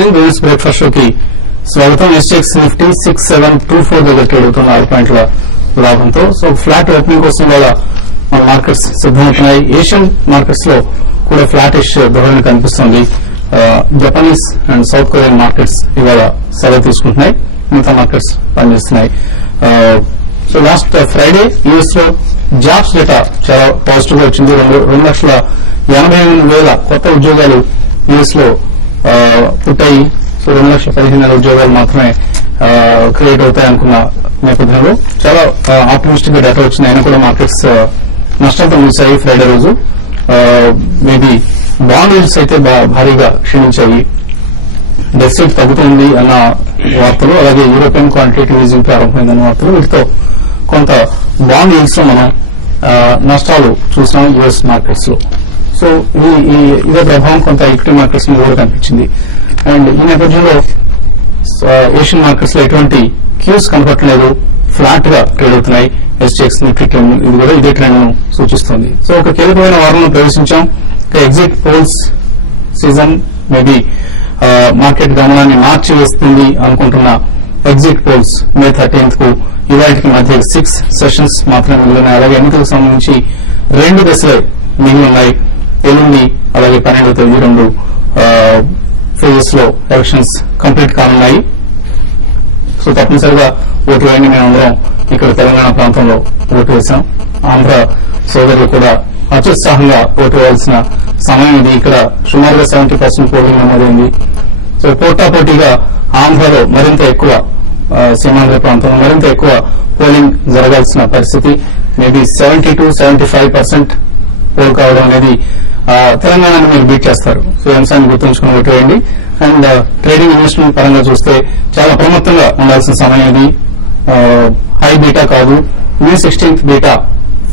Morning business breakfast షోకి స్వాగతం. STX Nifty 6724 దగ్గర ట్రేడ్ అవుతున్న 6 పాయింట్ల లాభంతో. సో ఫ్లాట్ ఓపెనింగ్ కోసం ఇవాళ మన మార్కెట్స్ సిద్దమవుతున్నాయి. ఏషియన్ మార్కెట్స్ లో కూడా ఫ్లాటిష్ ధోరణి కనిపిస్తుంది. Japanese and south Korean markets ఇవాళ సెలవు తీసుకుంటున్నాయి, మిగతా మార్కెట్స్ పనిచేస్తున్నాయి. సో లాస్ట్ ఫ్రైడే యూఎస్ లో జాబ్స్ డేటా చాలా పాజిటివ్ గా వచ్చింది. 2,88,000 కొత్త ఉద్యోగాలు యూఎస్ లో పుట్టాయి. సో 2,15,000 ఉద్యోగాలు మాత్రమే క్రియేట్ అవుతాయి అనుకున్న నేపథ్యంలో చాలా ఆప్టిమిస్టిక్ గా డేటా వచ్చింది. అయినా కూడా మార్కెట్స్ నష్టంతో ముగిశాయి ఫ్రైడే రోజు. మేబీ బాండ్ ఈల్డ్స్ అయితే భారీగా క్షీణించాయి. డెఫిసిట్ తగ్గుతుంది అన్న వార్తలు, అలాగే యూరోపియన్ క్వాంటిటేటివ్ ఈజింగ్ ప్రారంభమైందన్న వార్తలు, వీటితో కొంత బాండ్ ఈల్డ్స్ లో మనం నష్టాలు చూసాం యుఎస్ మార్కెట్స్ లో. సో ఇదే ప్రభావం కొంత ఈక్విటీ మార్కెట్స్ మీద కూడా కనిపించింది. అండ్ ఈ నేపథ్యంలో ఏషియన్ మార్కెట్స్ లో ఎటువంటి క్యూస్ కనపట్లేదు, ఫ్లాట్ గా ట్రేడ్ అవుతున్నాయి. ఎస్టీఎక్స్ నిఫ్టీ ఇది కూడా ఇదే ట్రెండ్ ను సూచిస్తుంది. సో ఒక కీలకమైన వారంలో ప్రవేశించాం. Exit polls season maybe market గమనాన్ని మార్చి వేస్తుంది అనుకుంటున్న ఎగ్జిట్ పోల్స్ మే 13th కు ఇవాటికి మధ్య 6 సెషన్స్ మాత్రమే మిగిలినాయి. అలాగే ఎన్నికలకు సంబంధించి 2 దశలే మిగిలి ఉన్నాయి. ఎల్లుండి అలాగే 12వ తేదీ 2 ఫేజెస్ లో ఎలక్షన్స్ కంప్లీట్ కానున్నాయి. సో తప్పనిసరిగా ఓటు వేయండి. మేమందరం ఇక్కడ తెలంగాణ ప్రాంతంలో ఓటు వేశాం. ఆంధ్ర సోదరులు కూడా అత్యుత్సాహంగా ఓటు వేయాల్సిన సమయం ఇది. ఇక్కడ సుమారుగా 70% పోలింగ్ నమోదైంది. సో పోటాపోటీగా ఆంధ్రలో మరింత ఎక్కువ, సీమాంధ్ర ప్రాంతంలో మరింత ఎక్కువ పోలింగ్ జరగాల్సిన పరిస్థితి. మేబీ 70-75% పోల్ కావడం అనేది తెలంగాణను మీరు బీట్ చేస్తారు. సో ఈ అంశాన్ని గుర్తుంచుకుని ఓటు వేయండి. అండ్ ట్రేడింగ్ ఇన్వెస్ట్మెంట్ పరంగా చూస్తే చాలా అప్రమత్తంగా ఉండాల్సిన సమయం ఇది. హై బీటా కాదు, మే 16th బీటా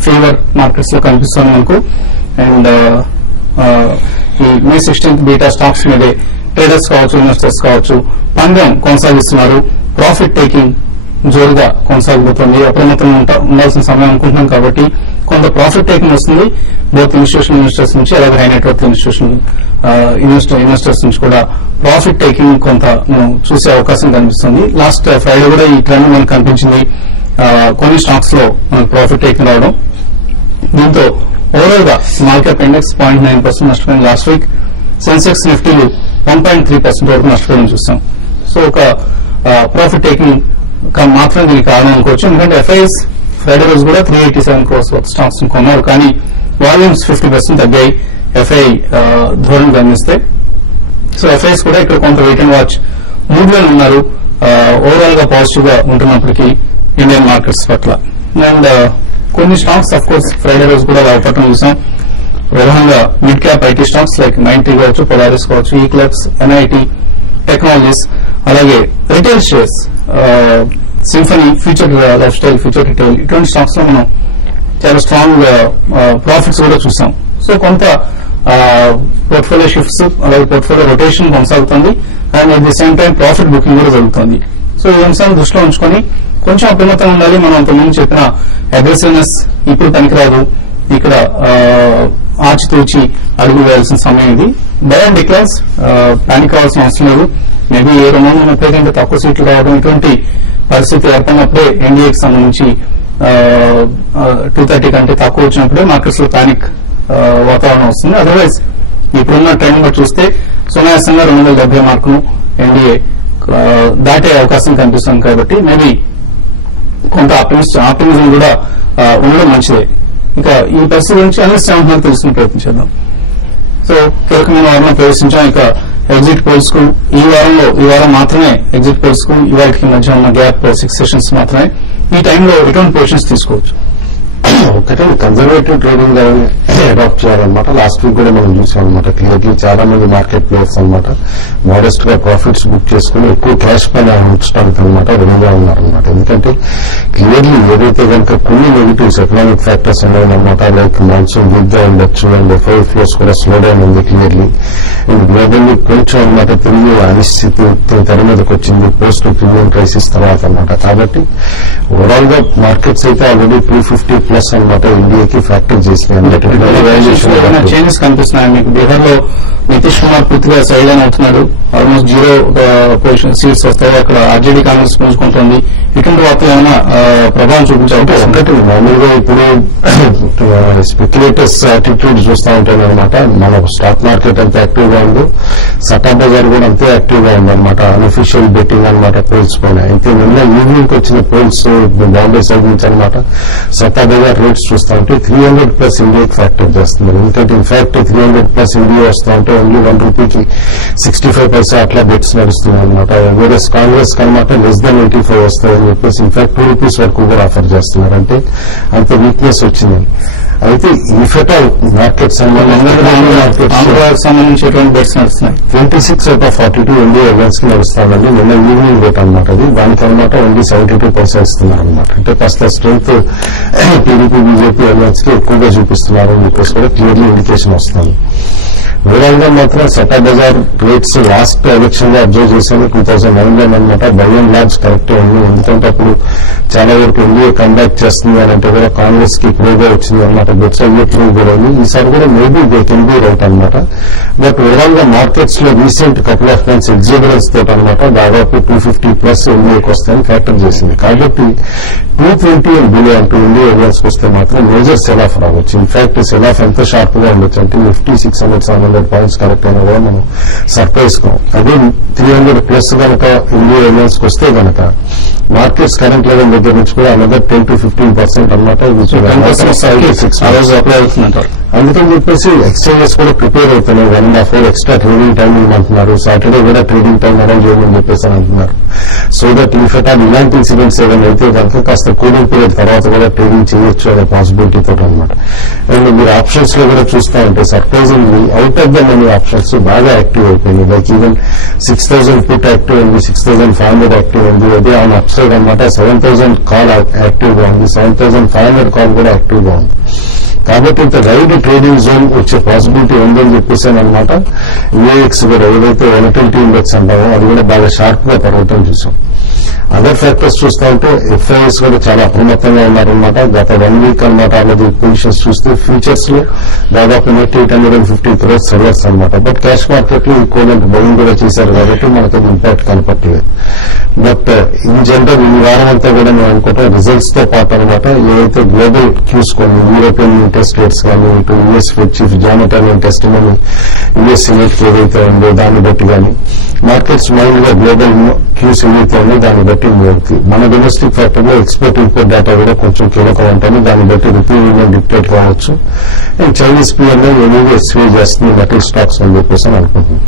ఫీవర్ మార్కెట్స్ లో కనిపిస్తుంది మనకు. అండ్ ఈ మే 16th బీటా స్టాక్స్ మీదే ట్రేడర్స్ కావచ్చు, ఇన్వెస్టర్స్ కావచ్చు పందెం కొనసాగిస్తున్నారు. ప్రాఫిట్ టేకింగ్ జోరుగా కొనసాగిపోతుంది. అప్రమత్తంగా ఉండాల్సిన సమయం అనుకుంటున్నాం కాబట్టి కొంత ప్రాఫిట్ టేకింగ్ వస్తుంది బోత్ ఇన్స్టిట్యూషనల్ ఇన్వెస్టర్స్ నుంచి, అలాగే హై నెట్వర్క్ ఇన్స్టిట్యూషనల్ ఇన్వెస్టర్స్ నుంచి కూడా ప్రాఫిట్ టేకింగ్ కొంత మనం చూసే అవకాశం కనిపిస్తుంది. లాస్ట్ ఫ్రైడే కూడా ఈ ట్రెండ్ మనకు కనిపించింది. కొన్ని స్టాక్స్ లో మనకు ప్రాఫిట్ టేకింగ్ రావడం, దీంతో ఓవరాల్ గా స్మాల్ క్యాప్ ఇండెక్స్ 0.9% నష్టపోయింది లాస్ట్ వీక్. సెన్సెక్స్ నిఫ్టీలు 1.3% వరకు నష్టపోయింది చూస్తాం. సో ఒక ప్రాఫిట్ టేకింగ్ మాత్రం దీనికి కారణం అనుకోవచ్చు. ఎందుకంటే ఎఫ్ఐఎస్ ఫ్రైడే రోజు కూడా 387 crores వర్త్ స్టాక్స్ కొన్నారు, కానీ వాల్యూమ్స్ 50% తగ్గాయి ఎఫ్ఐ ధోరణి గమనిస్తే. సో ఎఫ్ఐఎస్ కూడా ఇక్కడ కొంత వెయిట్ అండ్ వాచ్ మూడ్లోనే ఉన్నారు. ఓవరాల్ గా పాజిటివ్ గా ఉంటున్నప్పటికీ ఇండియన్ మార్కెట్స్ పట్ల. అండ్ కొన్ని స్టాక్స్ అఫ్ కోర్స్ ఫ్రైడే రోజు కూడా లాభపడటం చూసాం. ప్రధానంగా mid cap IT stocks like 90 కావచ్చు, పొలారిస్ కావచ్చు, ఈక్లెక్స్, ఎన్ఐటి టెక్నాలజీస్, అలాగే retail shares symphony, future life style, future retail, ఇటువంటి స్టాక్స్ లో మనం చాలా స్ట్రాంగ్ ప్రాఫిట్స్ కూడా చూసాం. సో కొంత పోర్ట్ఫోలియో షిఫ్ట్స్ అలాగే పోర్ట్ఫోలియో రొటేషన్ కొనసాగుతుంది. And at the same time profit booking కూడా జరుగుతుంది. సో ఈ అంశాన్ని దృష్టిలో ఉంచుకొని కొంచెం అప్రమత్తంగా ఉండాలి. మనం అంతకుముందు చెప్పిన అగ్రెసివ్నెస్ ఇప్పుడు పనికిరాదు. ఇక్కడ ఆచితూచి అడుగు వేయాల్సిన సమయం ఇది. బై అండ్ డిక్లైన్స్ పానిక్ కావాల్సిన అవసరం లేదు. మేబీ 230 కంటే తక్కువ సీట్లు రావడం, ఇటువంటి పరిస్థితి ఏర్పడినప్పుడే ఎన్డీఏకి సంబంధించి 230 కంటే తక్కువ వచ్చినప్పుడే మార్కెట్స్ లో పానిక్ వాతావరణం వస్తుంది. అదర్వైజ్ ఇప్పుడున్న ట్రెండ్ బట్టి చూస్తే సునాయాసంగా 270 మార్కును ఎన్డీఏ దాటే అవకాశం కనిపిస్తుంది. కాబట్టి మేబీ కొంత ఆప్టిమిజం కూడా ఉండడం మంచిదే. ఇక ఈ పరిస్థితి నుంచి అనలిస్ట్ ఏమంటున్నారు తెలుసుకుని ప్రయత్నించేద్దాం. సో కీలకమైన వారంలో ప్రవేశించాం. ఇక ఎగ్జిట్ పోల్స్ కు ఈ వారం మాత్రమే ఎగ్జిట్ పోల్స్ కు ఇవాళకి మధ్య ఉన్న గ్యాప్ 6 సెషన్స్ మాత్రమే. ఈ టైంలో ఎటువంటి పొజిషన్స్ తీసుకోవచ్చు? ఒకటే కన్జర్వేటివ్ ట్రేడింగ్ అడాప్ట్ చేయాలన్నమాట. లాస్ట్ వీక్ కూడా మనం చూసాం అనమాట. క్లియర్లీ చాలా మంది మార్కెట్ ప్లేయర్స్ అనమాట మోడెస్ట్ గా ప్రాఫిట్స్ బుక్ చేసుకుని ఎక్కువ క్యాష్ పైన ఉంచడానికి అనమాట రెడీగా ఉన్నారనమాట. ఎందుకంటే క్లియర్లీ ఏదైతే కనుక కొన్ని నెగిటివ్స్ ఎకనామిక్ ఫ్యాక్టర్స్ ఉన్నాయన్నమాట, లైక్ మాన్సూన్ దిగ్గా ఉండొచ్చు అండ్ ఎఫ్ఐ ఫ్లోస్ కూడా స్లో డౌన్ ఉంది క్లియర్లీ. అండ్ గ్లోబల్లీ కొంచెం అనమాట తిరిగి అనిశ్చితి తెర మీదకి వచ్చింది పోస్ట్ ప్రీమియం క్రైసిస్ తర్వాత అనమాట. కాబట్టి ఓవరాల్ గా మార్కెట్స్ అయితే ఆల్రెడీ 250+ అనమాట ఇండియాకి ఫ్యాక్టర్ చేసినాయి. చేంజెస్ కనిపిస్తున్నాయి మీకు. బీహార్ లో నితీష్ కుమార్ పూర్తిగా సైడ్ లైన్ అవుతున్నాడు. ఆల్మోస్ట్ 0 పొజిషన్ సీట్స్ వస్తాయి. అక్కడ ఆర్జేడీ కాంగ్రెస్ పుంజుకుంటుంది. ఇటువంటి వార్తలు ఏమైనా ప్రభావం చూపించే అవకాశం? ఒకటి మామూలుగా ఇప్పుడు స్పెక్యులేటర్స్ యాటిట్యూడ్ చూస్తూ ఉంటాను అనమాట. మన స్టాక్ మార్కెట్ అంత యాక్టివ్ గా ఉంది, సట్టా బజార్ కూడా అంతే యాక్టివ్ గా ఉందన్నమాట. అన్అఫిషియల్ బెట్టింగ్ అనమాట పోల్స్ పైన. అయితే నిన్న ఈవినింగ్ వచ్చిన పోల్స్ బాంబే సైడ్ నుంచి అనమాట సట్టా బజార్ రేట్స్ చూస్తూ ఉంటే 300+ ఇండియాకి ఫ్యాక్టర్ చేస్తున్నారు. ఎందుకంటే ఇన్ఫాక్ట్ 300+ ఇండియా వస్తూ ఉంటే ఓన్లీ ₹1 65 పైసా అట్లా బెట్స్ నడుస్తుంది అనమాట. వేరే కాంగ్రెస్ కనమాట లెస్ దాన్ 85 వస్తాయని చెప్పేసి ఇన్ఫాక్ట్ ₹2 వరకు కూడా ఆఫర్ చేస్తున్నారు. అంటే అంత వీక్నెస్ వచ్చింది. అయితే ఇఫెటల్ మార్కెట్స్ సంబంధించినటువంటి బెట్స్ నడుస్తున్నాయి. 26 out of 42 ఇండియా ఎయిర్లైన్స్ కి నడుస్తామండి. నిన్న ఈవినింగ్ రేట్ అనమాట. అది దానికి అనమాట ఓన్లీ 72% ఇస్తున్నారు అనమాట. అంటే కాస్త స్ట్రెంత్ టీడీపీ బీజేపీ ఎయిర్లైన్స్ కి ఎక్కువగా చూపిస్తున్నారు అని చెప్పేసి కూడా క్లియర్లీ ఇండికేషన్ వస్తుంది. ఓవరాల్ గా మాత్రం satta Bazar rates last election లో అబ్జర్వ్ చేశాను 2009 లో అనమాట. బై అండ్ లార్జ్ కరెక్ట్ ఉంది. ఎందుకంటే అప్పుడు చాలా వరకు ఇండియా కంబ్యాక్ చేస్తుంది అని అంటే కూడా కాంగ్రెస్ కి ప్రోగా వచ్చింది అనమాట. బెట్స్ అయ్యే ప్రూవ్ కూడా ఉంది. ఈసారి కూడా maybe they can be right అనమాట. బట్ ఓవరాల్ గా మార్కెట్స్ లో రీసెంట్ కపుల్ ఆఫ్ మంత్స్ ఎగ్జిబిరెన్స్ తోటి అనమాట దాదాపు 250+ ఇండియాకి వస్తాయని ఫ్యాక్టర్ చేసింది. కాబట్టి 220 అండ్ బిలో అంటూ ఇండియా ఎయిర్లైన్స్ వస్తే మాత్రం మేజర్ సెల్ ఆఫ్ రావచ్చు. ఇన్ఫాక్ట్ సెల్ ఆఫ్ ఎంత షార్ప్ గా ఉండొచ్చు అంటే నిఫ్టీ 600-700 పాయింట్స్ కరెక్ట్ అయినా కూడా మనం సర్ప్రైజ్ కాం. అదే 300+ కనుక ఇండియా ఎయిర్లైన్స్ వస్తే కనుక మార్కెట్స్ కరెంట్ లెవెల్ దగ్గర నుంచి కూడా అనదర్ 10-15% అనమాట. అప్లై అవుతుందంటారు. అందుకని చెప్పేసి ఎక్స్చేంజెస్ కూడా ప్రిపేర్ అవుతున్నాయి. 1.5 hour ఎక్స్ట్రా ట్రేడింగ్ టైం ఇవ్వమంటున్నారు. సాటర్డే కూడా ట్రేడింగ్ టైం అరేంజ్ చేయమని చెప్పేసి అంటున్నారు. సో దట్ ఇన్ఫాక్ట్ ఇలాంటి ఇన్సిడెంట్స్ ఏదైనా అయితే కనుక కాస్త కూలింగ్ పీరియడ్ తర్వాత కూడా ట్రేడింగ్ చేయొచ్చు అనే పాసిబిలిటీ తోటి అనమాట. అండ్ మీరు ఆప్షన్స్ లో కూడా చూస్తూ ఉంటే surprisingly out of the money options బాగా యాక్టివ్ అయిపోయింది. లైక్ ఈవెన్ 6,000 పుట్ యాక్టివ్ ఉంది, 6,500 యాక్టివ్ ఉంది. అదే ఆన్ అప్ సైడ్ అనమాట 7,000 కాల్ యాక్టివ్ గా ఉంది, 7,500 కాల్ కూడా యాక్టివ్ గా ఉంది. కాబట్టి ఇంత రైడ్ ట్రేడింగ్ జోన్ వచ్చే పాసిబిలిటీ ఉందని చెప్పేసాను అనమాట. ఏఎక్స్ కూడా ఏదైతే వాలటిలిటీ ఇండెక్స్ అంటామో అది కూడా బాగా షార్ప్ గా పెరగటం చూసాం. అదర్ ఫ్యాక్టర్స్ చూస్తూ ఉంటే ఎఫ్ఐఎస్ కూడా చాలా అప్రమత్తంగా ఉన్నారనమాట. గత 1 వీక్ అనమాట అలాగే పొజిషన్స్ చూస్తే ఫ్యూచర్స్ లో దాదాపు నెట్ 850 crores సెల్లర్స్ అనమాట. బట్ క్యాష్ మార్కెట్ లో ఈక్వలెంట్ బౌలింగ్ కూడా చేశారు కాబట్టి మనకు ఇంపాక్ట్ కనపట్లేదు. బట్ ఇన్ జనరల్ ఈ వారం అంతా కూడా నేను అనుకుంటే రిజల్ట్స్ తో పాటు అనమాట ఏదైతే గ్లోబల్ క్యూస్ కొన్ని యూరోపియన్ ఇంట్రెస్ట్ రేట్స్ కానీ ఇటు యుఎస్ ఫెడ్ చీఫ్ జానెట్ అనే టెస్టిమనీ యుఎస్ సెనేట్ ఏదైతే ఉందో దాన్ని బట్టి కానీ మార్కెట్స్ మైండ్ గా గ్లోబల్ క్యూస్ ఏదైతే ఉందో దాన్ని బట్టి అవుతుంది. మన డొమెస్టిక్ ఫ్యాక్టర్ లో ఎక్స్పోర్ట్ ఇంపోర్ట్ డేటా కూడా కొంచెం కీలకం ఉంటుంది. దాన్ని బట్టి రూపీ యూనియన్ డిక్టేట్ కావచ్చు. అండ్ చైనీస్ పిఎంఐ ఎనీవే స్వే చేస్తుంది మెటల్ స్టాక్స్ అని చెప్పేసి అనుకుంటున్నాం.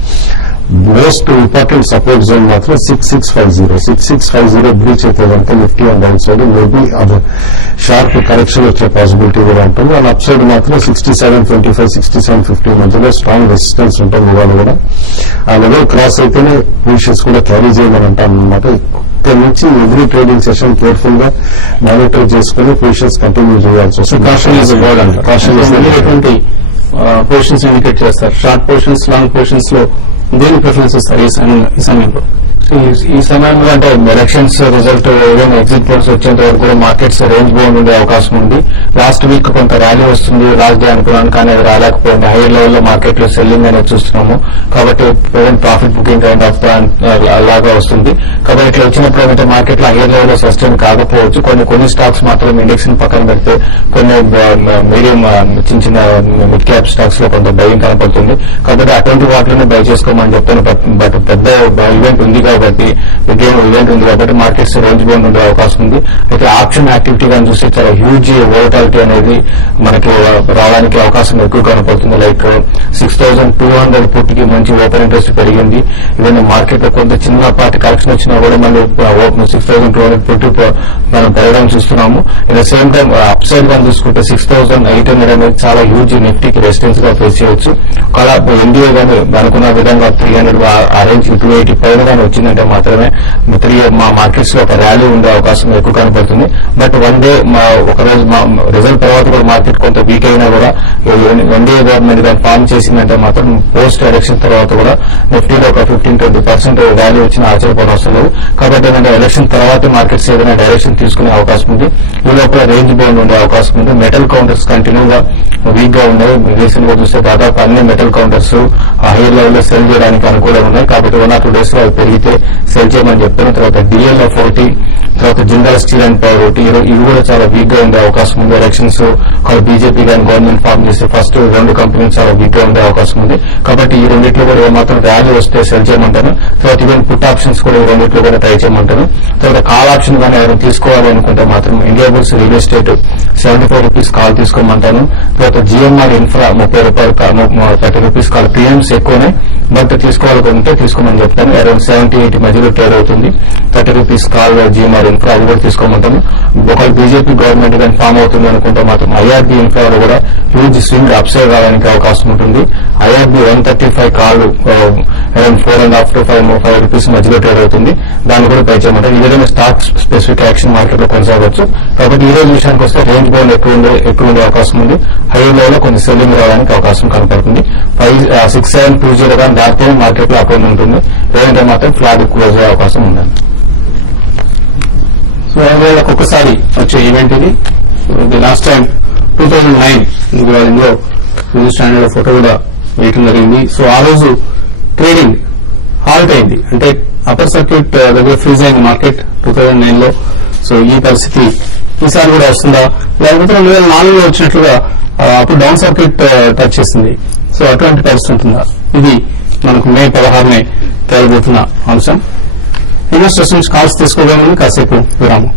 మోస్ట్ ఇంపార్టెంట్ సపోర్ట్ జోన్ మాత్రం 6650 బ్రీచ్ అయితే కనుక Nifty and down side maybe అది షార్ప్ కరెక్షన్ వచ్చే పాసిబిలిటీ కూడా ఉంటుంది. అండ్ అప్ సైడ్ మాత్రం 6725 6750 మధ్యలో స్ట్రాంగ్ రెసిస్టెన్స్ ఉంటుంది. ఇవాళ కూడా ఆ లెవెల్ క్రాస్ అయితేనే పొజిషన్స్ కూడా క్యారీ చేయమని అంటాను అనమాట. ఇక్కడ నుంచి ఎవ్రీ ట్రేడింగ్ సెషన్ కేర్ఫుల్ గా మానిటర్ చేసుకుని పొజిషన్స్ కంటిన్యూ చేయాల్సి వస్తుంది. పొజిషన్స్ ఇండికేట్ చేస్తారు. షార్ట్ పొజిషన్స్, లాంగ్ పొజిషన్స్ లో దేని ప్రిఫరెన్స్ ఇస్తారు ఈ సమయంలో? ఈ సమయంలో అంటే ఎలక్షన్స్ రిజల్ట్ ఏదైనా ఎగ్జిట్ పోల్స్ వచ్చేంత వరకు కూడా మార్కెట్స్ రేంజ్ బౌండ్ ఉండే అవకాశం ఉంది. లాస్ట్ వీక్ కొంత ర్యాలీ వస్తుంది లాస్ట్ డే అనుకున్నాను, కానీ అది రాలేకపోయింది. హైయర్ లెవెల్లో మార్కెట్ లో సెల్లింగ్ అనేది చూస్తున్నాము. కాబట్టి present profit booking kind of అలాగా వస్తుంది. కాబట్టి ఇట్లా వచ్చినప్పుడు ఏంటంటే మార్కెట్ లో హైయర్ లెవెల్ లో సస్టైన్ కాకపోవచ్చు. కొన్ని స్టాక్స్ మాత్రం ఇండెక్స్ ని పక్కన పెడితే కొన్ని మీడియం చిన్న మిడ్ క్యాప్ స్టాక్స్ లో కొంత బయింగ్ కనపడుతుంది. కాబట్టి అటువంటి వాటిలోనే బై చేసుకోమని చెప్తాను. బట్ పెద్ద ఈవెంట్ ఉంది కాబట్టి ఈవెంట్ ఉంది కాబట్టి మార్కెట్స్ రేంజ్ బౌండ్ ఉండే అవకాశం ఉంది. అయితే ఆప్షన్ యాక్టివిటీ కానీ చూస్తే చాలా హ్యూజ్ వోలటాలిటీ అనేది మనకి రావడానికి అవకాశం ఎక్కువ కనపడుతుంది. లైక్ 6200 పుట్టికి మంచి ఓపెన్ ఇంట్రెస్ట్ పెరిగింది. ఇవన్నీ మార్కెట్ లో కొంత చిన్నపాటి కరెక్షన్ వచ్చినా కూడా మళ్ళీ 6200 పుట్టి మనం పెరగడం చూస్తున్నాము. In the same time up side గా చూసుకుంటే 6800 అనేది చాలా హ్యూజ్ నిఫ్టీకి రెసిస్టెన్స్ గా ఫేస్ చేయవచ్చు. అలా ఎన్డీఏ కానీ అనుకున్న విధంగా 300 ఆ రేంజ్ 280 పైన కానీ వచ్చిందంటే మాత్రమే మా మార్కెట్స్ లో ఒక ర్యాలీ ఉండే అవకాశం ఎక్కువ కనపడుతుంది. బట్ వన్ డే ఒక రోజు రిజల్ట్ తర్వాత కూడా మార్కెట్ కొంత వీక్ అయినా కూడా ఎన్డీఏ గవర్నమెంట్ దాన్ని ఫామ్ చేసిందంటే మాత్రం పోస్ట్ ఎలక్షన్ తర్వాత కూడా నిఫ్టీలో ఒక 15-20% ర్యాలీ వచ్చిన ఆశ్చర్యపోవడం వస్తుంది. కాబట్టి ఏంటంటే ఎలక్షన్ తర్వాత మార్కెట్స్ ఏదైనా డైరెక్షన్ తీసుకునే అవకాశం ఉంది. ఈ లోపల రేంజ్ బౌండ్ ఉండే అవకాశం ఉంది. మెటల్ కౌంటర్స్ కంటిన్యూగా వీక్ గా ఉన్నాయి. రీసెంట్ గా చూస్తే దాదాపు అన్ని మెటల్ కౌంటర్స్ హైయర్ లెవెల్ లో సెల్ చేయడానికి అనుకూలంగా ఉన్నాయి. కాబట్టి 1 or 2 days లో అవి పెరిగితే సెల్ చేయమని చెప్పాను. తర్వాత డిఎల్ఎఫ్ ఒకటి, తర్వాత జిందాల్ స్టీల్ అండ్ పవర్ ఒకటి, ఇవి కూడా చాలా వీక్ గా ఉండే అవకాశం ఉంది. ఎలక్షన్స్ బీజేపీ కానీ గవర్నమెంట్ ఫార్మ్ చేస్తే ఫస్ట్ 2 కంపెనీలు చాలా వీక్ గా ఉండే అవకాశం ఉంది. కాబట్టి ఈ రెండింటిలో కూడా ఏమాత్రం ర్యాలీ వస్తే సెల్ చేయమంటాను. తర్వాత ఈవెన్ పుట్ ఆప్షన్స్ కూడా ఈ రెండింటిలో కూడా ట్రై చేయమంటాను. తర్వాత కాల్ ఆప్షన్ కానీ ఎవరైనా తీసుకోవాలి అనుకుంటే మాత్రం Indiabulls real estate 74 rupees call తీసుకోమంటాను. తర్వాత జిఎంఆర్ ఇన్ఫ్రా 30 రూపాయలు 30 రూపీస్ కాల్. ప్రీమియమ్స్ ఎక్కువనే, బట్ తీసుకోవాలనుకుంటే తీసుకోమని చెప్తాను. అరౌండ్ 70-80 మధ్యలో ట్రేడ్ అవుతుంది. 30 రూపీస్ కాల్ జిఎంఆర్ ఇన్ఫ్రా అది కూడా తీసుకోమంటాను. ఒకవేళ బీజేపీ గవర్నమెంట్ కానీ ఫామ్ అవుతుంది అనుకుంటే మాత్రం ఐఆర్బీ ఇన్ఫ్రాలో కూడా హ్యూజ్ స్వింగ్ అప్ సైడ్ రావడానికి అవకాశం ఉంటుంది. IRB 135 call around 4.5 to 5 rupees మధ్యలో ట్రేడ్ అవుతుంది. దాన్ని కూడా పై చేయమంటారు. ఈ విధంగా స్టాక్ స్పెసిఫిక్ యాక్షన్ మార్కెట్ లో కొనసాగవచ్చు. కాబట్టి ఈ రోజు విషయానికి వస్తే రేంజ్ బౌండ్ ఎక్కువ ఉండే అవకాశం ఉంది. హైయర్ లెవెల్ లో కొంచెం సెల్లింగ్ రావడానికి అవకాశం కనపడుతుంది. 6720 కానీ దాటితే మార్కెట్ లో అకౌంట్ ఉంటుంది. లేదంటే మాత్రం ఫ్లాట్ క్లోజ్ అయ్యే అవకాశం ఉందండి. సో 50,000 ఒక్కసారి వచ్చే ఈవెంట్ ఇది. లాస్ట్ టైం 2009 ఇందులో స్టాండర్డ్ ఫోటో కూడా వేయటం జరిగింది. సో ఆ రోజు ట్రేడింగ్ హాల్ట్ అయింది, అంటే అప్పర్ సర్క్యూట్ దగ్గర ఫ్రీజ్ అయింది మార్కెట్ 2009 లో. సో ఈ పరిస్థితి ఈసారి కూడా వస్తుందా, లేకపోతే 2004లో వచ్చినట్లుగా అప్పుడు డౌన్ సర్క్యూట్ టచ్ చేసింది. సో అటువంటి పరిస్థితి ఉంటుందా? ఇది మనకు మే 16 తేలబోతున్న అంశం. ఇన్వెస్టర్స్ నుంచి కాల్స్ తీసుకోవడానికి కాసేపు విరామం.